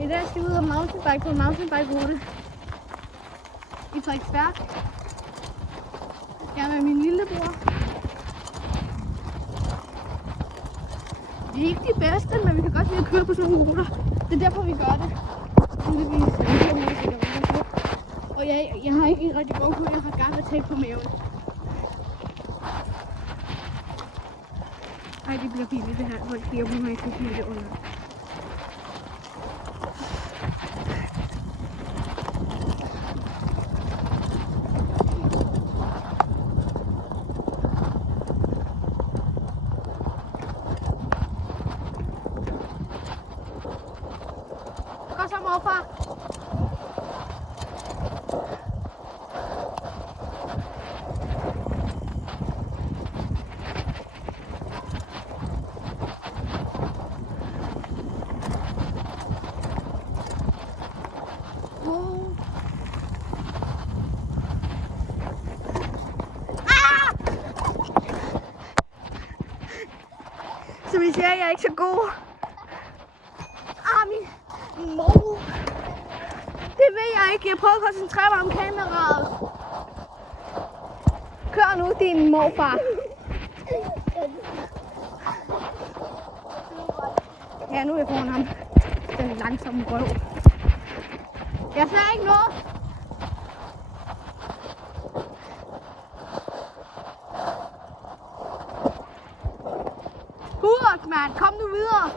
I dag skal vi ud og mountainbike på en mountainbike-rute i Frederiksberg. Jeg er med min lillebror. Vi er ikke de bedste, men vi kan godt lide at køre på sådan nogle ruter. Det er derfor, vi gør det. Og jeg har ikke en rigtig god på, jeg har gaffatape på maven. Ej, det bliver fint det her. Folk kigger på mig, jeg kan det under. Kom så, morfar. Så vi siger, at jeg er ikke så god. Min mor. Det ved jeg ikke. Jeg prøver at koncentrere mig om kameraet. Kør nu, din morfar. Ja, nu er jeg foran ham. Den langsomme røv. Jeg ser ikke noget. Hurtigt, mand. Kom nu videre.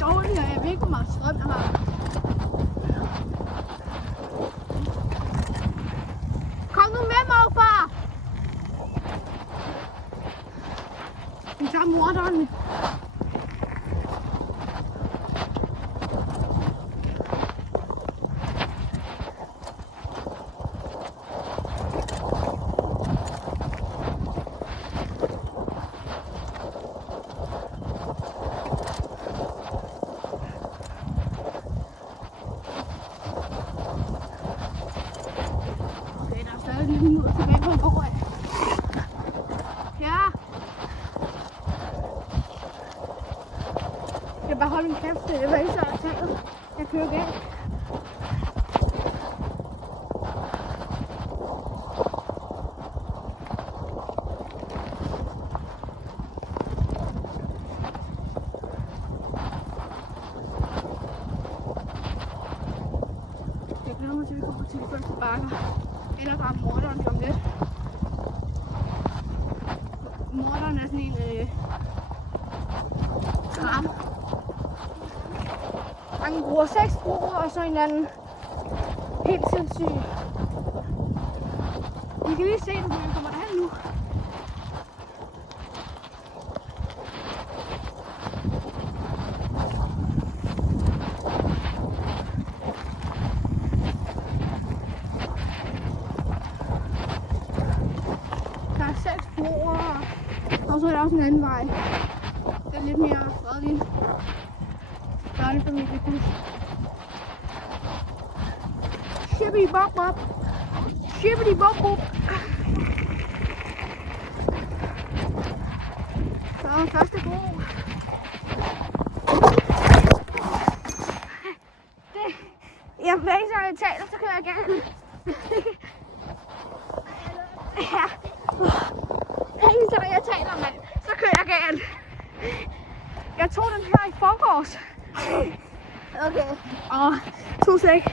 Dårligt, og jeg ved ikke, hvor meget strøm jeg har. Kom nu med, morfar! Vi tager morderen. Lige minutter tilbage på en gård. Ja. Jeg kan bare holde min kæft til, hvad I så har taget. Jeg kører galt. Jeg glæder mig til, at vi kommer til de første bakker. Eller der er morderen om lidt. Morderen er sådan en tram. Han bruger 6 broer og så en anden helt sindssyg. I kan lige se den, når jeg kommer derhen nu. Der er 6 broer, og så er der også en anden vej. Det er lidt mere fredelig. Børnefamiliebus. Shibbidi bop bop. Shibbidi bop bop. Så første bro. Jeg ved ikke, når jeg taler, så kører jeg gerne. Ja. Hver gang jeg taler, mand, så kører jeg galt. Jeg tog den her i forgårs. Okay. 2 sek.